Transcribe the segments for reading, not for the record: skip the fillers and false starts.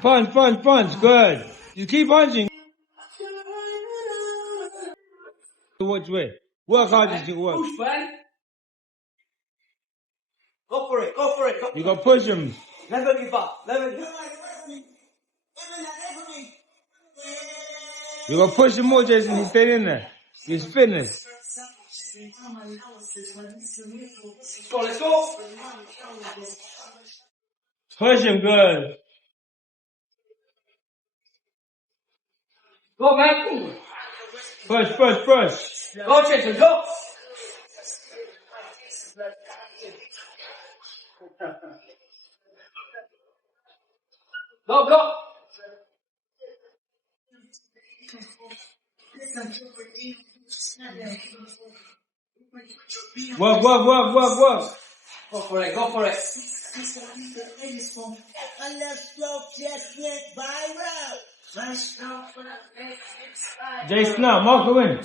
Punch, punch, punch. Good. You keep punching. Which way? Work hard as you work. Push, man. Go for it, go for it. Go. You gotta push him. Never give up, never give up. You gotta push him more, Jason. He's staying in there. He's fitness. Let's go, let's go. Push him good. Go, man. Push, push, push. Go, Jason, go. Go, go. Work, work, work, work, work. Go for it, go for it. Jason, now, Marco win.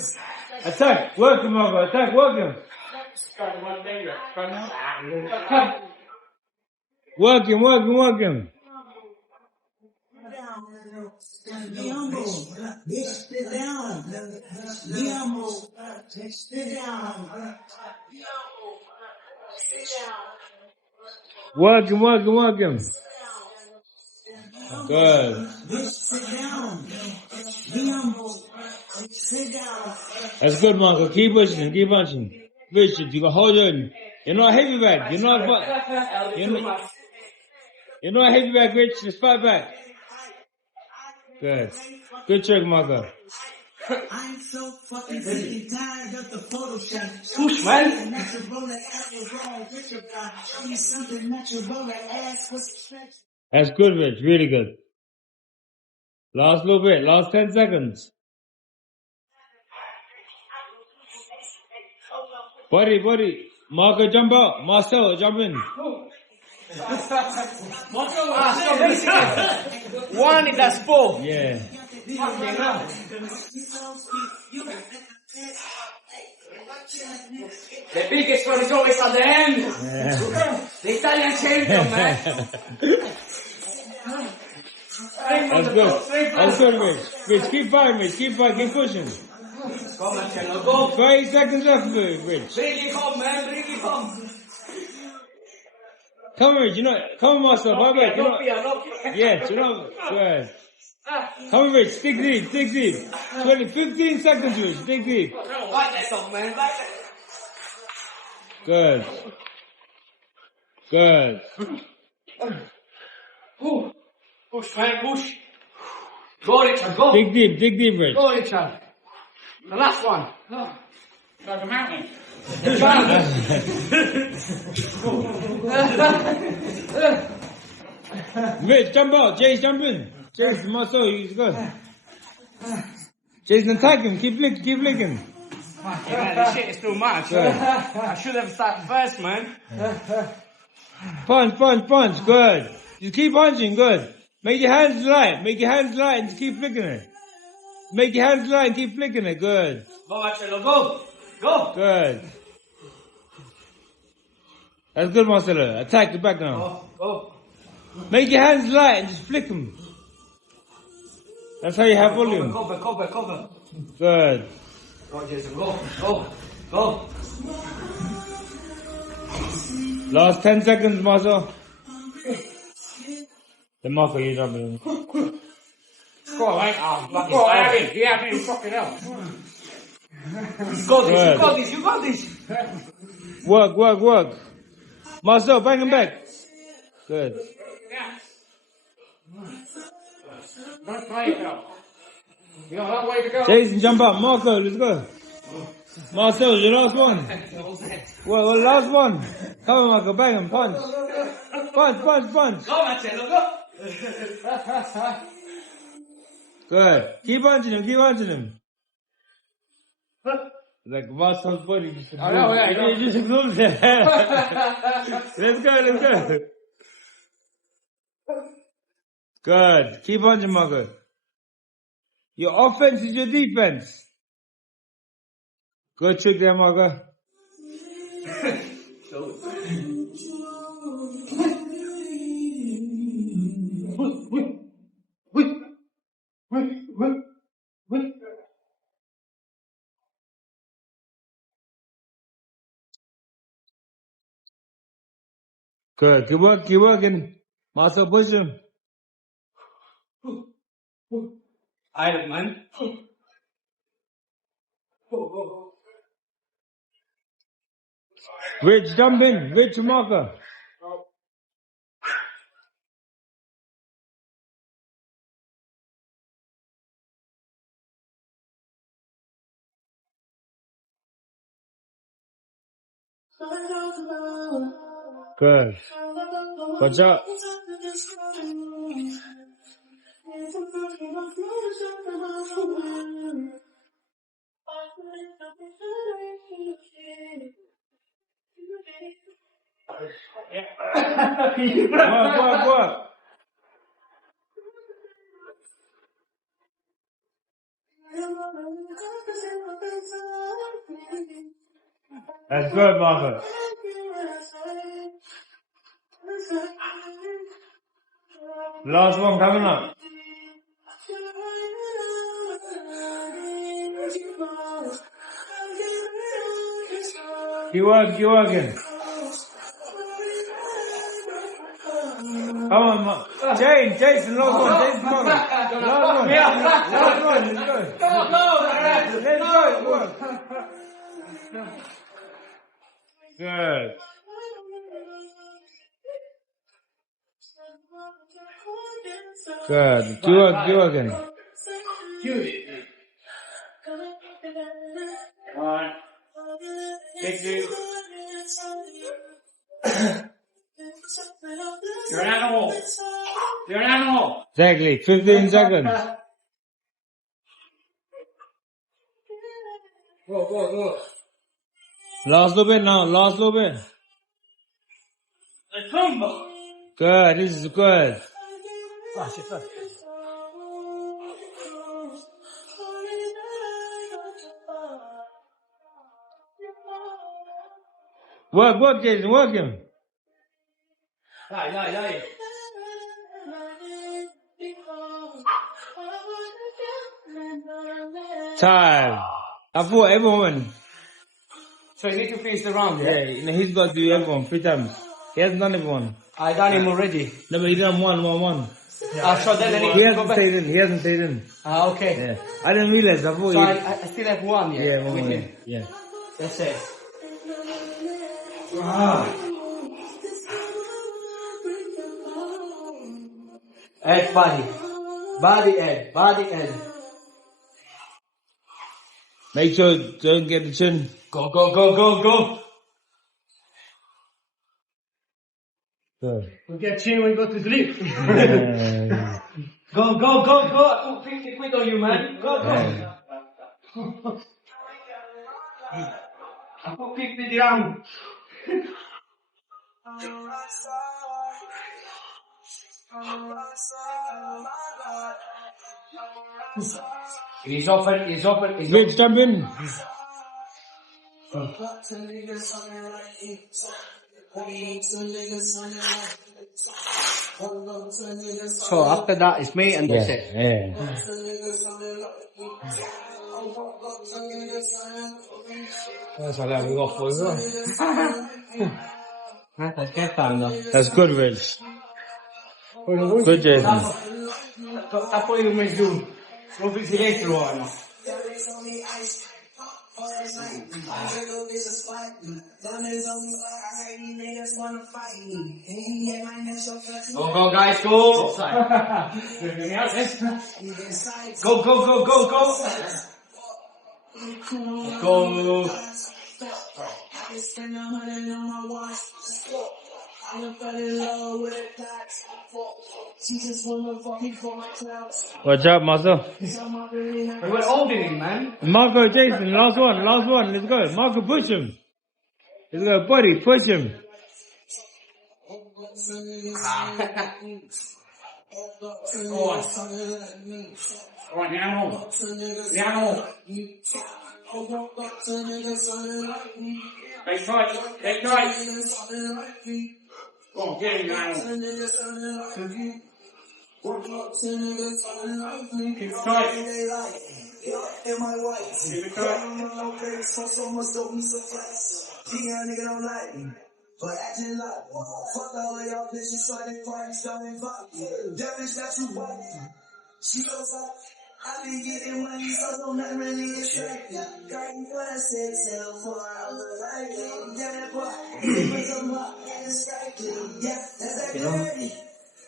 Attack, work him, Marco. Attack, work him. Work him, work him, work him. Be humble. Sit down. Be humble. Sit down. Work him, work him, work him. Good. Sit down. Be humble. Sit down. That's good, Marco. Keep pushing, keep punching. Richard, you can hold on. You're not heavyweight. You're not heavyweight, Rich. Just fight back. Good. Good trick, Marco. I'm so fucking sick and tired of the Photoshop. Push, man. Natural bro that ass was wrong. Richard, show me something natural bro that ass was stretched. That's good, Rich. Really good. Last little bit. Last 10 seconds. Buddy. Marco, jump out. Marcel, jump in. One is that's four. Yeah. The biggest one is always at the end. Yeah. The Italian champion, man. That's good. That's good, Rich. Rich, keep fighting, Rich. Keep fighting. Keep pushing. Go, Marcelo, go. 30 seconds left, Rich. Bring it home, man. Bring it home. Come on, Rich. You know, come on, Marcel. Bye bye. No fear. Yeah, you know. Good. Come on, Rich. Dig deep. 15 seconds, Rich. Dig deep. Like that song, man. Like that. Good. Push, man, push. Go, Richard, go. Dig deep, Rich. Go, Richard. The last one. Like a mountain. Rich, jump out. Jason, jump in. Jason, Marcel, he's good. Jason, attack him. Keep licking. Man, this shit is too much. I should have started first, man. Punch. Good. You keep punching. Good. Make your hands light. And just keep flicking it. Make your hands light and keep flicking it. Good. Go, Marcelo, go. Good. That's good, Marcelo. Attack the back now. Go. Make your hands light and just flick them. That's how you have volume. Cover. Good. Go, Jason, go. Last 10 seconds, Marcel. Then Marco, you jump in. Go away. Go away. You haven't even fucking hell. You got this. Work. Marcel, bang him back. Good. Yeah. Don't play it though. You got a long way to go. Jason, jump up. Marco, let's go. Marcel, your last one. Well, last one. Come on, Marco, bang him, punch. Punch. Go, Marcelo, go. Good. Keep punching him. Like Marcel's body just I know, yeah. He just exploded. Let's go. Good. Keep punching, Marco. Your offense is your defense. Good trick there, Marco. Good. Keep working. Muscle push him. Iron man. Rich, jump in. Rich marker. Good. Watch out. Work. That's good, Margaret. Last one coming up. Keep working. Come on, Jason, last one. Jason, Margaret. Last one. Let's go. Let's go. Work. Good. Good. Keep working. One. Take two. You're an animal. Exactly. 15 seconds. Go. Last little bit now. Last little bit. A tumble. Good. This is good. Work, Jason. Work him. Dai. Time. I fought everyone. So you need to finish the round, yeah? Yeah, he's got to do everyone 3 times. He hasn't done everyone. I done him already. No, but he done one. So then He hasn't stayed in. Okay. Yeah. I didn't realize. I thought So I still have one, yeah? Yeah, one with more. him. Yeah. That's it. Head, body. Body, head. Make sure don't get the chin. Go. Good. We get chin when we go to sleep. Go. I put 50 quid on you, man. Go. I put 50 dirham. He's open. Rich, jump in. So after that, it's me and that's it. Yeah. That's what we got for you. That's good time though. That's good, Rich. Good, Jason. That's what you may do. We'll fix it later on. Go, guys, go. Go. Watch out, Master. We're opening, man. Marco, Jason, last one. Let's go. Marco, push him. Let's go, buddy, push him. Go on, animal. Take right. Go on, get him, animal. Woke up to niggas talking like me. Keep tight. They like in my white. Keep it tight. No place for so much dope me suffice. Young nigga don't like me. But acting like fuck all of y'all bitches starting parties, starting vibe. That bitch that you want. She goes up. I be getting money, so I'm not really distracted. Garden for the 6 for all the life. Yeah, that boy, it was a mock and distracted. Yeah, that's that dirty.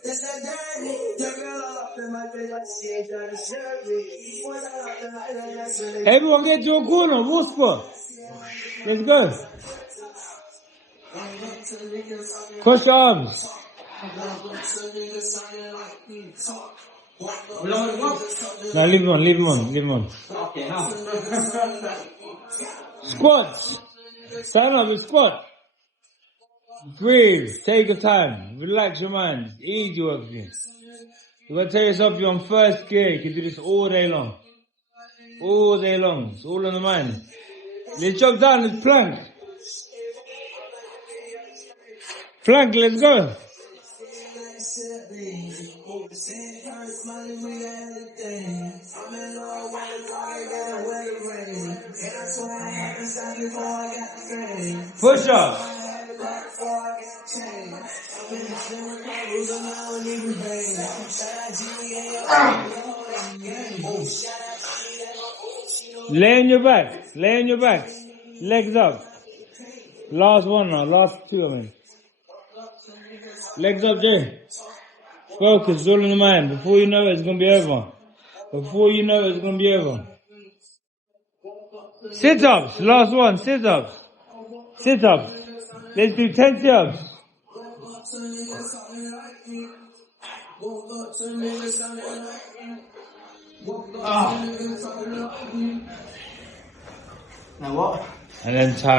That's that dirty. The girl all up in my face like she ain't trying to serve me. Once I got the light, that's really. Everyone get to a corner, whisper. Let's go. Cross your arms. Now leave him on, leave him on, leave him on. Okay, now. Squats. Stand up and squat. Breathe. Take your time. Relax your mind. Easy work. You're going to tell yourself you're on first gear. You can do this all day long. All day long. It's all on the mind. Let's jump down. Let's plank. Plank, let's go. Push up. Lay on your back. Lay on your back. Legs up. Last one now. Last two, I mean. Legs up, Jay. Focus, it's all in the mind. Before you know it, it's going to be over. Before you know it, it's going to be over. Sit-ups. Last one. Sit-ups. Sit-ups. Let's do 10 sit-ups. Now what? And then time.